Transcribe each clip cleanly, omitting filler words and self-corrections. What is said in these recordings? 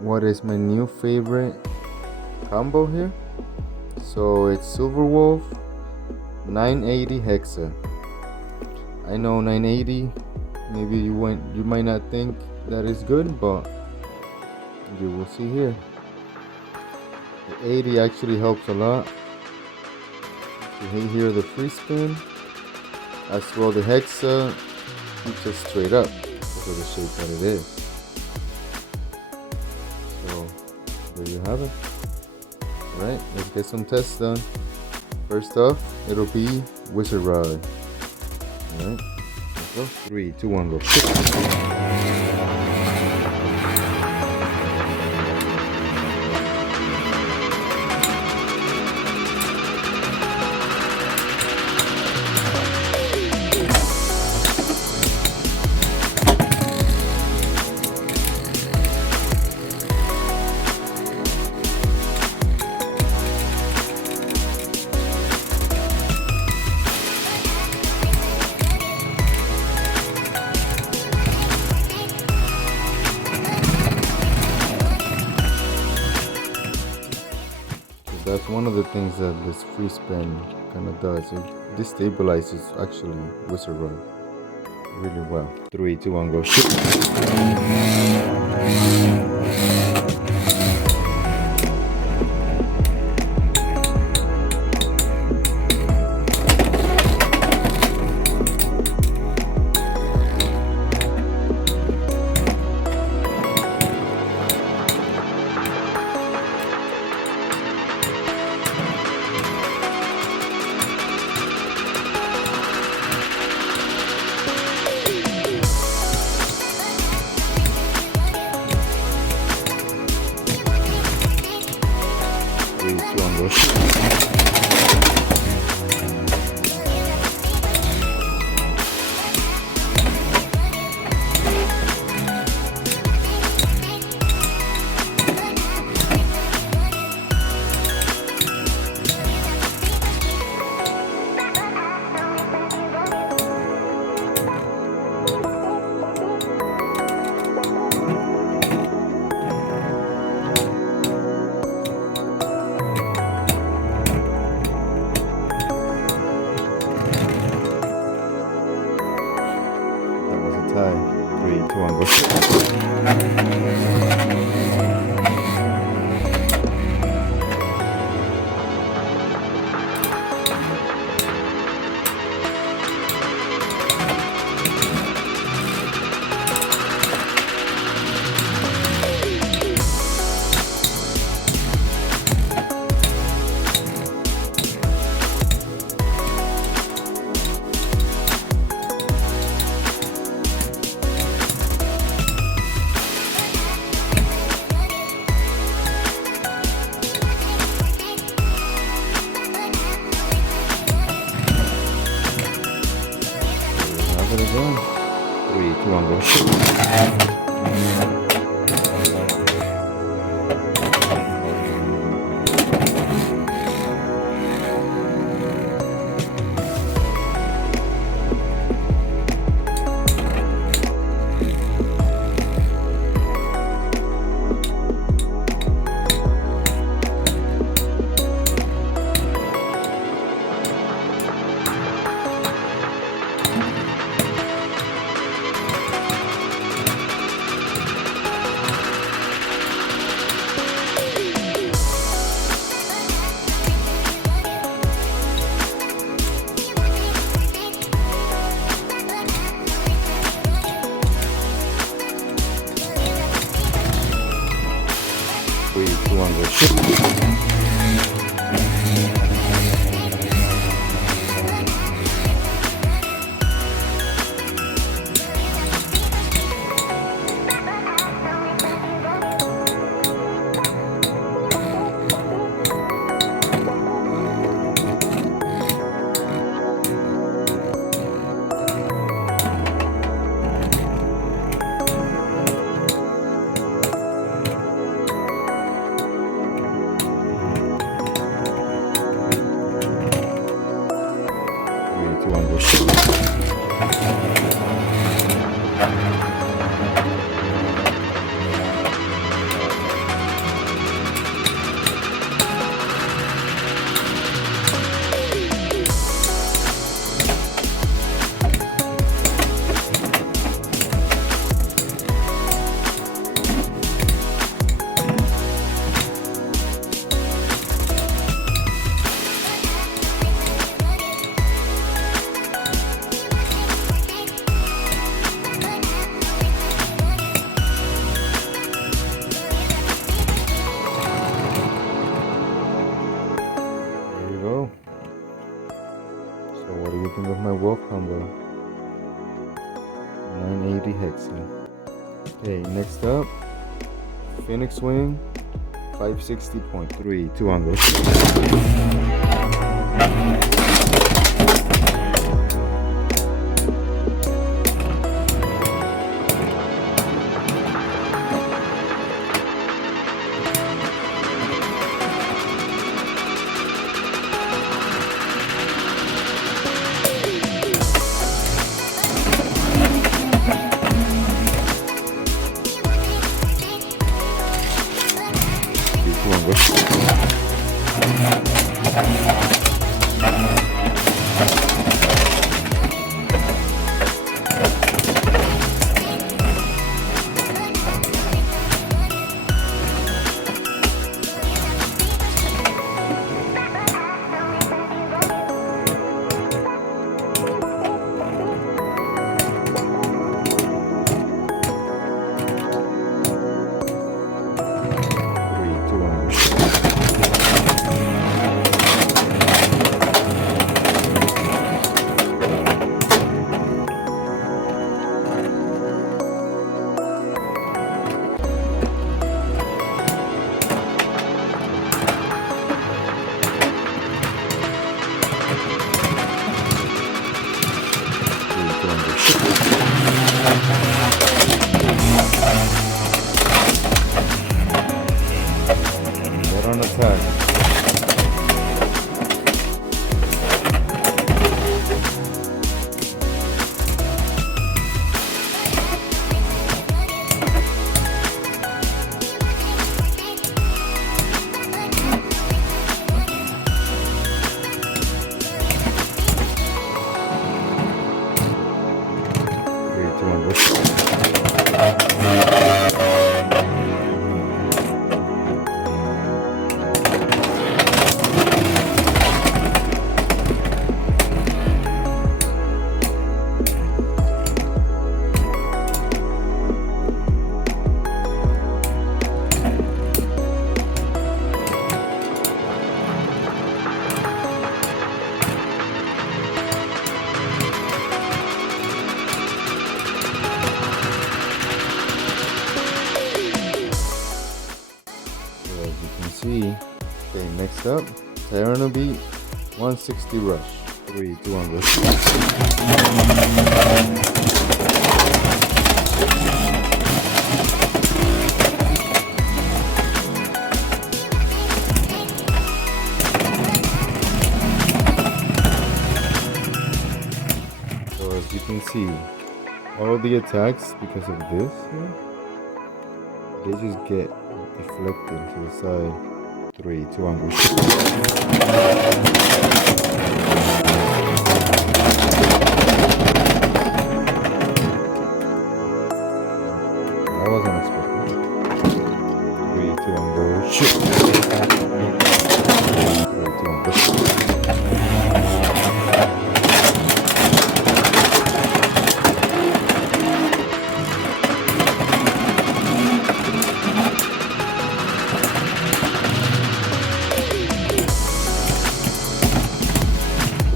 what is my new favorite combo here. So it's Silver Wolf 980 Hexa. I know 980, maybe you might not think that is good, but you will see here. The 80 actually helps a lot. You hear the free spin. As well, the Hexa keeps it straight up because of the shape that it is. So there you have it. Alright, let's get some tests done. First off, it'll be Wizard Rally. Alright, let's go. 3, 2, 1, go. That's one of the things that this free spin kind of does. It destabilizes actually Wizard Run really well. 3, 2, 1, go. Tie. 3, 2, 1, go. Have it again. 3, 2, 1, go. So what do you think of my wolf combo? 980 Hexa. Okay, next up, Phoenix Wing, 560.3, 200. Get on attack. See. Okay, next up, Tyranno Beat 160 Rush. 3, 200. So as you can see, all of the attacks, because of this, they just get deflected to the side. 3, 200. That wasn't expected. 3, 200. Shit.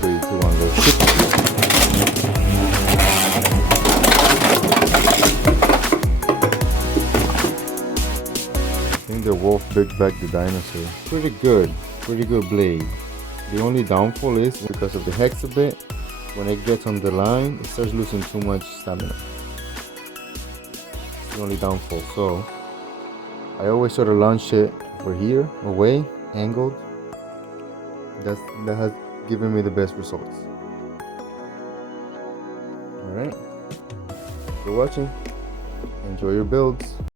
3, 200. The wolf big back the dinosaur. Pretty good blade. The only downfall is because of the Hexa bit. When it gets on the line, it starts losing too much stamina. It's the only downfall. So I always sort of launch it over here, away, angled. That has given me the best results. Alright. Thanks for watching. Enjoy your builds.